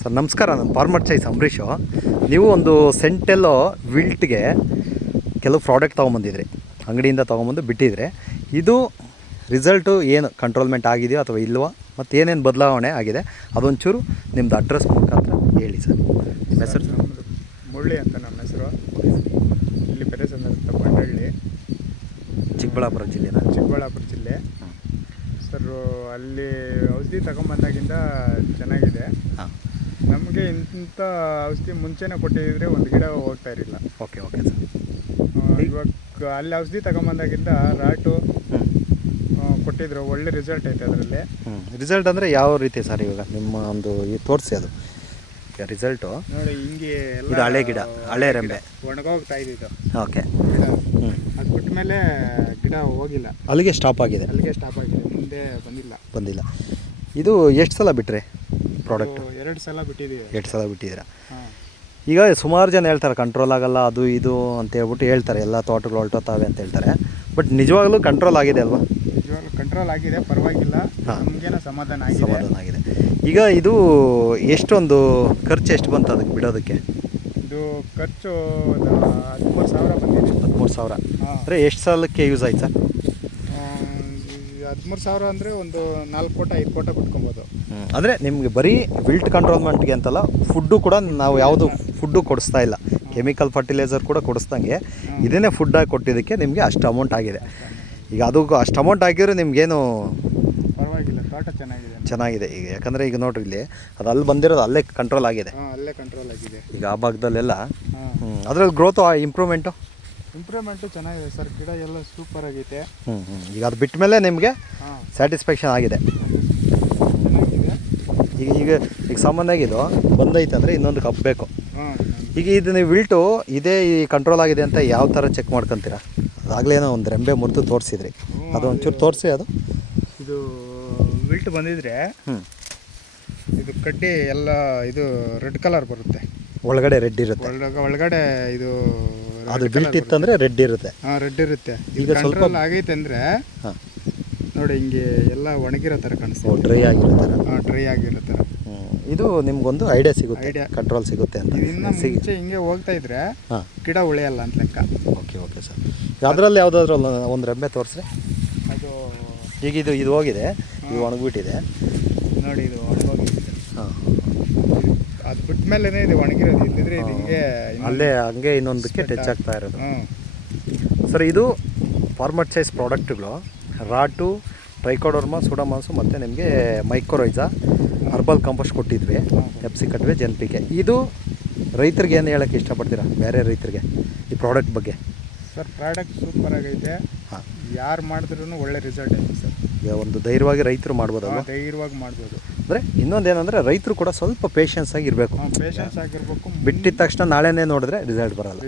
Sir ನಮಸ್ಕಾರ, ನಾನು farmer choice Ambareesh. ನೀವು ಒಂದು ಸೆಂಟೆಲ್ಲೋ ವಿಲ್ಟ್ಗೆ ಕೆಲವು ಪ್ರಾಡಕ್ಟ್ ತೊಗೊಂಬಂದಿದ್ರಿ, ಅಂಗಡಿಯಿಂದ ತೊಗೊಂಬಂದು ಬಿಟ್ಟಿದ್ರೆ ಇದು ರಿಸಲ್ಟು ಏನು ಕಂಟ್ರೋಲ್ಮೆಂಟ್ ಆಗಿದೆಯೋ ಅಥವಾ ಇಲ್ವೋ, ಮತ್ತು ಏನೇನು ಬದಲಾವಣೆ ಆಗಿದೆ ಅದೊಂಚೂರು ನಿಮ್ಮದು ಅಡ್ರೆಸ್ ಮುಖಾಂತರ ಹೇಳಿ ಸರ್. ನಿಮ್ಮ ಹೆಸರು? ಮುರಳಿ ಅಂತ ನಮ್ಮ ಹೆಸರು. ಇಲ್ಲಿ ಬೆರೆಸಂದ್ರ ಬಂಡಳ್ಳಿ, ಚಿಕ್ಕಬಳ್ಳಾಪುರ ಜಿಲ್ಲೆ ಸರ್. ಅಲ್ಲಿ ಔಷಧಿ ತಗೊಂಬಂದಾಗಿಂದ ಚೆನ್ನಾಗಿದೆ. ನಮಗೆ ಇಂಥ ಔಷಧಿ ಮುಂಚೆನೇ ಕೊಟ್ಟಿದ್ದರೆ ಒಂದು ಗಿಡ ಹೋಗ್ತಾ ಇರಲಿಲ್ಲ. Okay sir. ಇವಾಗ ಅಲ್ಲಿ ಔಷಧಿ ತಗೊಂಬಂದಾಗಿಂದ ರಾಟು ಕೊಟ್ಟಿದ್ರು, ಒಳ್ಳೆ ರಿಸಲ್ಟ್ ಐತೆ ಅದರಲ್ಲಿ. ರಿಸಲ್ಟ್ ಅಂದರೆ ಯಾವ ರೀತಿ ಸರ್? ಇವಾಗ ನಿಮ್ಮ ಒಂದು ತೋರಿಸಿ ಅದು ರಿಸಲ್ಟು ನೋಡಿ. ಹಿಂಗೆ ಇದು ಹಳೆ ಗಿಡ, ಹಳೆ ರೆಂಬೆ ಒಣಗೋಗ್ತಾ ಇದ್ದಿದ್ದು. ಓಕೆ. ಅದು ಬಿಟ್ಟ ಮೇಲೆ ಗಿಡ ಹೋಗಿಲ್ಲ, ಅಲ್ಲಿಗೆ ಸ್ಟಾಪ್ ಆಗಿದೆ. ಮುಂದೆ ಬಂದಿಲ್ಲ. ಇದು ಎಷ್ಟು ಸಲ ಬಿಟ್ಟರೆ ಪ್ರಾಡಕ್ಟು? 2 ಸಲ ಬಿಟ್ಟಿದ್ದೀವಿ. 2 ಸಲ ಬಿಟ್ಟಿದ್ದೀರಾ? ಈಗ ಸುಮಾರು ಜನ ಹೇಳ್ತಾರೆ ಕಂಟ್ರೋಲ್ ಆಗಲ್ಲ ಅದು ಇದು ಅಂತ ಹೇಳ್ಬಿಟ್ಟು ಹೇಳ್ತಾರೆ, ಎಲ್ಲ ತೋಟಗಳು ಹೊರಟೋತಾವೆ ಅಂತ ಹೇಳ್ತಾರೆ. ಬಟ್ ನಿಜವಾಗ್ಲೂ ಕಂಟ್ರೋಲ್ ಆಗಿದೆ ಅಲ್ವಾ? ನಿಜವಾಗ್ಲೂ ಕಂಟ್ರೋಲ್ ಆಗಿದೆ, ಪರವಾಗಿಲ್ಲ. ನಮಗೇನೋ ಸಮಾಧಾನ ಆಗಿದೆ. ಈಗ ಇದು ಎಷ್ಟೊಂದು ಖರ್ಚು ಎಷ್ಟು ಬಂತು ಅದಕ್ಕೆ ಬಿಡೋದಕ್ಕೆ? ಇದು ಖರ್ಚು 13,000 ಬಂದಿದೆ. 13,000 ಅಂದರೆ ಎಷ್ಟು ಸಾಲಕ್ಕೆ ಯೂಸ್ ಆಯ್ತು ಸರ್? 13,000 ಅಂದರೆ ಒಂದು 4 ಕೋಟ 5 ಕೋಟ ಬಿಟ್ಕೊಬೋದು. ಅಂದರೆ ನಿಮಗೆ ಬರೀ ವಿಲ್ಟ್ ಕಂಟ್ರೋಲ್ಮೆಂಟ್ಗೆ ಅಂತಲ್ಲ, ಫುಡ್ಡು ಕೂಡ ನಾವು ಯಾವುದು ಫುಡ್ಡು ಕೊಡಿಸ್ತಾ ಇಲ್ಲ, ಕೆಮಿಕಲ್ ಫರ್ಟಿಲೈಸರ್ ಕೂಡ ಕೊಡಿಸ್ದಂಗೆ ಇದನ್ನೇ ಫುಡ್ಡಾಗಿ ಕೊಟ್ಟಿದ್ದಕ್ಕೆ ನಿಮಗೆ ಅಷ್ಟು ಅಮೌಂಟ್ ಆಗಿದೆ. ಈಗ ಅದು ಅಷ್ಟು ಅಮೌಂಟ್ ಆಗಿದ್ರೆ ನಿಮಗೇನು ಪರವಾಗಿಲ್ಲ, ತೋಟ ಚೆನ್ನಾಗಿದೆ. ಈಗ ಯಾಕಂದರೆ ಈಗ ನೋಡ್ರಿ, ಇಲ್ಲಿ ಅದು ಅಲ್ಲಿ ಬಂದಿರೋದು ಅಲ್ಲೇ ಕಂಟ್ರೋಲ್ ಆಗಿದೆ. ಈಗ ಆ ಭಾಗದಲ್ಲೆಲ್ಲ ಅದರಲ್ಲಿ ಗ್ರೋತು ಇಂಪ್ರೂವ್ಮೆಂಟು ಚೆನ್ನಾಗಿದೆ ಸರ್. ಗಿಡ ಎಲ್ಲ ಸೂಪರ್ ಆಗೈತೆ. ಈಗ ಅದು ಬಿಟ್ಟ ಮೇಲೆ ನಿಮಗೆ ಸ್ಯಾಟಿಸ್ಫ್ಯಾಕ್ಷನ್ ಆಗಿದೆ. ಈಗ ಸಾಮಾನ್ಯವಾಗಿ ಇದು ಬಂದೈತೆ ಅಂದರೆ ಇನ್ನೊಂದು ಕಪ್ಪಬೇಕು. ಈಗ ಇದು ನೀವು ವಿಲ್ಟು ಇದೇ ಈ ಕಂಟ್ರೋಲ್ ಆಗಿದೆ ಅಂತ ಯಾವ ಥರ ಚೆಕ್ ಮಾಡ್ಕೊತೀರಾ? ಅದಾಗಲೇನೋ ಒಂದು ರೆಂಬೆ ಮುರಿದು ತೋರಿಸಿದ್ರಿ, ಅದು ಒಂಚೂರು ತೋರಿಸಿ. ಅದು ಇದು ವಿಲ್ಟ್ ಬಂದಿದ್ರೆ ಇದು ಕಡ್ಡಿ ಎಲ್ಲ ಇದು ರೆಡ್ ಕಲರ್ ಬರುತ್ತೆ, ಒಳಗಡೆ ರೆಡ್ ಇರುತ್ತೆ. ಒಳಗಡೆ ಇದು ಅದು ವಿಲ್ಟ್ ಇತ್ತಂದರೆ ರೆಡ್ ಇರುತ್ತೆ. ರೆಡ್ ಇರುತ್ತೆ. ಈಗ ಸ್ವಲ್ಪ ಆಗೈತೆ ಅಂದರೆ ನೋಡಿ, ಹಿಂಗೆ ಎಲ್ಲ ಒಣಗಿರೋ ಥರ ಕಾಣಿಸ್ತದೆ, ಡ್ರೈ ಆಗಿರೋ ಥರ. ಇದು ನಿಮ್ಗೊಂದು ಐಡಿಯಾ ಸಿಗುತ್ತೆ, ಕಂಟ್ರೋಲ್ ಸಿಗುತ್ತೆ ಅಂತ. ಇನ್ನು ಮುಂಚೆ ಹಿಂಗೆ ಹೋಗ್ತಾ ಇದ್ರೆ ಗಿಡ ಉಳಿಯಲ್ಲ ಅಂತ ಲೆಕ್ಕ. Okay sir. ಅದರಲ್ಲಿ ಯಾವುದಾದ್ರೂ ಒಂದು ರೆಂಬೆ ತೋರಿಸ್ರಿ. ಅದು ಈಗ ಇದು ಹೋಗಿದೆ, ಇದು ಒಣಗಿಬಿಟ್ಟಿದೆ ನೋಡಿ, ಇದು ಒಣಗೋಗಿದೆ. ಅದು ಬಿಟ್ಟ ಮೇಲೆ ಇದು ಒಣಗಿರೋದು, ಇದ್ದಿದ್ರೆ ಇದು ಹಿಂಗೆ ಅಲ್ಲೇ ಹಂಗೆ ಇನ್ನೊಂದಕ್ಕೆ ಟಚ್ ಆಗ್ತಾ ಇರೋದು. ಸರ್, ಇದು ಫಾರ್ಮರ್ ಚಾಯ್ಸ್ ಪ್ರಾಡಕ್ಟ್ಗಳು ರಾಟು, ಟ್ರೈಕೋಡರ್ಮಾ, ಸೂಡೋಮಾನ್ಸು ಮತ್ತು ನಿಮಗೆ ಮೈಕ್ರೋರೈಜಾ, ಹರ್ಬಲ್ ಕಾಂಪೋಸ್ಟ್ ಕೊಟ್ಟಿದ್ವಿ, ಎಫ್ಸಿ ಕಟ್ವೆ, ಜೆನ್ಪಿಕೆ. ಇದು ರೈತರಿಗೆ ಏನು ಹೇಳೋಕ್ಕೆ ಇಷ್ಟಪಡ್ತೀರಾ, ಬೇರೆ ರೈತರಿಗೆ ಈ ಪ್ರಾಡಕ್ಟ್ ಬಗ್ಗೆ? ಸರ್, ಪ್ರಾಡಕ್ಟ್ ಸೂಪರ್ ಆಗೈತೆ. ಯಾರು ಮಾಡಿದ್ರೂ ಒಳ್ಳೆ ರಿಸಲ್ಟ್ ಐತೆ ಸರ್. ಈಗ ಒಂದು ಧೈರ್ಯವಾಗಿ ರೈತರು ಮಾಡ್ಬೋದಲ್ಲ? ಧೈರ್ಯವಾಗಿ ಮಾಡ್ಬೋದು. ಅಂದರೆ ಇನ್ನೊಂದೇನೆಂದರೆ ರೈತರು ಕೂಡ ಸ್ವಲ್ಪ ಪೇಷನ್ಸ್ ಆಗಿರಬೇಕು. ಬಿಟ್ಟಿದ ತಕ್ಷಣ ನಾಳೆನೇ ನೋಡಿದ್ರೆ ರಿಸಲ್ಟ್ ಬರಲ್ಲ.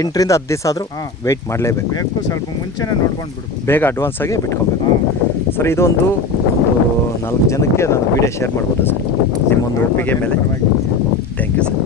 8ರಿಂದ 10 ದಿವಸ ಆದರೂ ವೆಯ್ಟ್ ಮಾಡಲೇಬೇಕು. ಸ್ವಲ್ಪ ಮುಂಚೆನೇ ನೋಡ್ಕೊಂಡು ಬಿಡ್ಬೇಕು, ಬೇಗ ಅಡ್ವಾನ್ಸ್ ಆಗಿ ಬಿಟ್ಕೊಬೇಕು. ಸರ್, ಇದೊಂದು 4 ಜನಕ್ಕೆ ನಾನು ವಿಡಿಯೋ ಶೇರ್ ಮಾಡ್ಬೋದು ಸರ್, ನಿಮ್ಮೊಂದು ಒಪ್ಪಿಗೆ ಮೇಲೆ. Thank you sir.